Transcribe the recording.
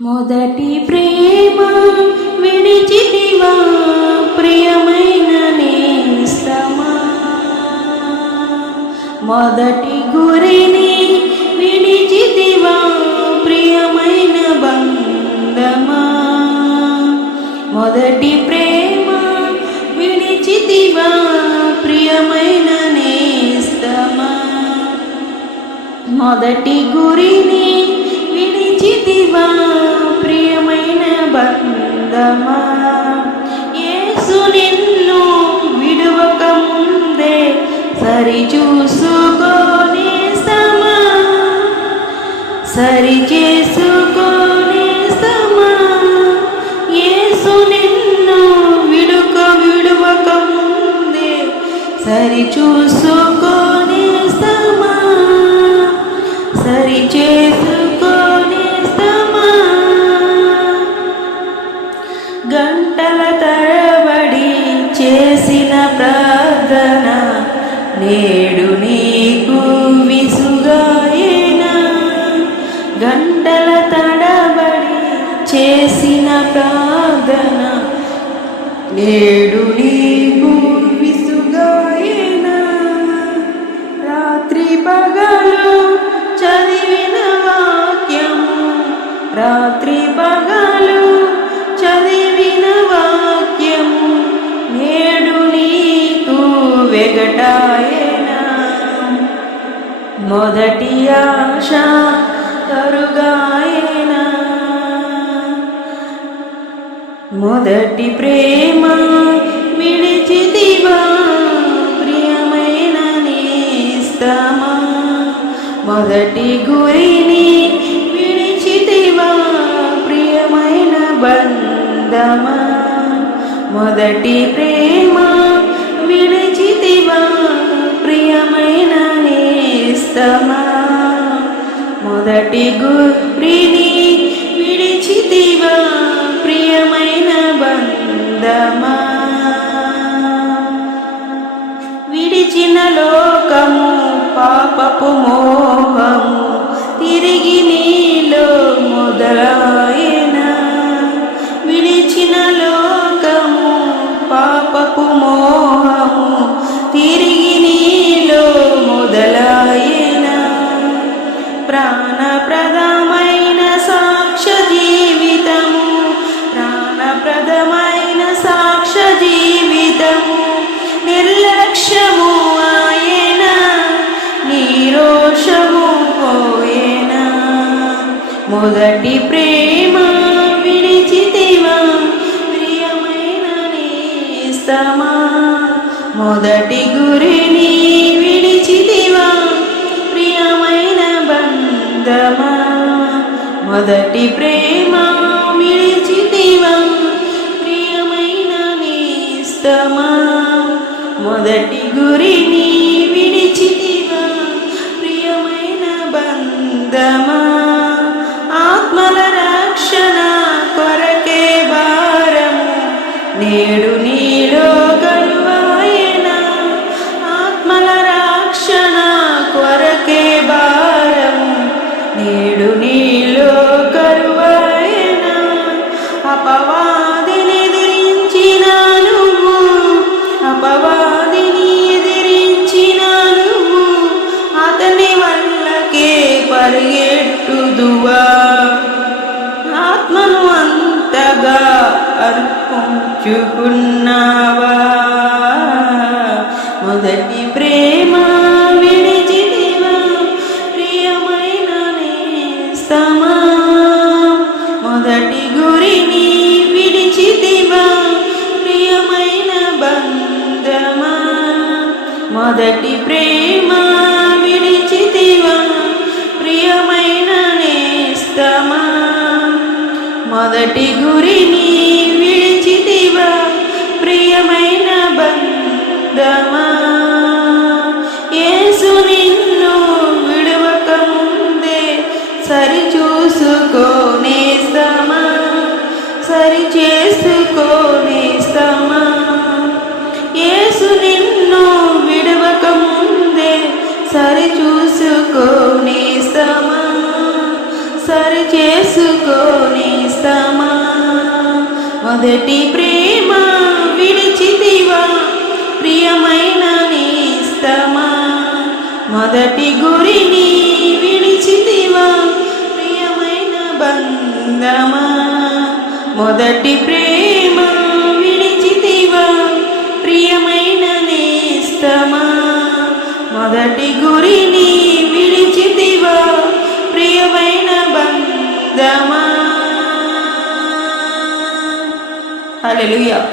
మొదటి ప్రేమ విడిచితివా ప్రియమైన నేస్తమా? మొదటి గురిని విడిచితివా ప్రియమైన బంధమా? మొదటి ప్రేమ విడిచితివా ప్రియమైన నేస్తమా? మొదటి గురిని విడిచితివా బంధమా యేసు నిన్ను విడువక ముందే సరి చూసుకోనే సమా సరి చేసుకొనే సమా యేసు నిన్ను విడుక విడువక ముందే సరి చూసుకోనే సమా సరి చేసు చేసిన ప్రార్థన నేడు నీకు విసుగాయేనా గంటల తడబడి చేసిన ప్రార్థన నేడు నీకు విసుగాయేనా రాత్రి పగలు చదివిన వాక్యము రాత్రి వెగటాయనా? మొదటి ఆశ తరుగాయనా? మొదటి ప్రేమ విడిచితివా? ప్రియమైన నేస్తమా మొదటి గురిని విడిచితివా? ప్రియమైన బంధమా? మొదటి ప్రేమ విడి సమా మొదటి గురిని విడిచితివా ప్రియమైన బంధమా? విడిచిన లోకము పాపపు మోహము తిరిగి నీలో మొదలాయన విడిచిన లోకము పాపపు మోహము. మొదటి ప్రేమ విడిచితివా? ప్రియమైన నేస్తమా? మొదటి గురిని విడిచితివా? ప్రియమైన బంధమా? మొదటి ప్రేమ విడిచితివా? ప్రియమైన నేస్తమా? మొదటి గురిని విడిచితివా? ప్రియమైన బంధమా? నేడు అర్పించుకున్నావా మొదటి ప్రేమ విడిచిదివా ప్రియమైన నేస్తమా? మొదటి గురిని విడిచిదివా ప్రియమైన బంధమా? మొదటి ప్రేమ విడిచితివా? ప్రియమైన నేస్తమా? మొదటి గురిని బంధమా యేసు నిన్ను విడవక ముందే సరి చూసుకోనేస్తమా సరి చేసుకోనేస్తమా యేసు నిన్ను విడవక ముందే సరి చూసుకోనేస్తమా సరి చేసుకొని మొదటి ప్రేమ విడిచితివా ప్రియమైన నేస్తమా? మొదటి గురిని విడిచితివా? ప్రియమైన బంధమా? మొదటి ప్రేమ విడిచితివా? ప్రియమైన నేస్తమా? మొదటి గురిని విడిచితివా? ప్రియమైన బంధమా? హల్లెలూయా.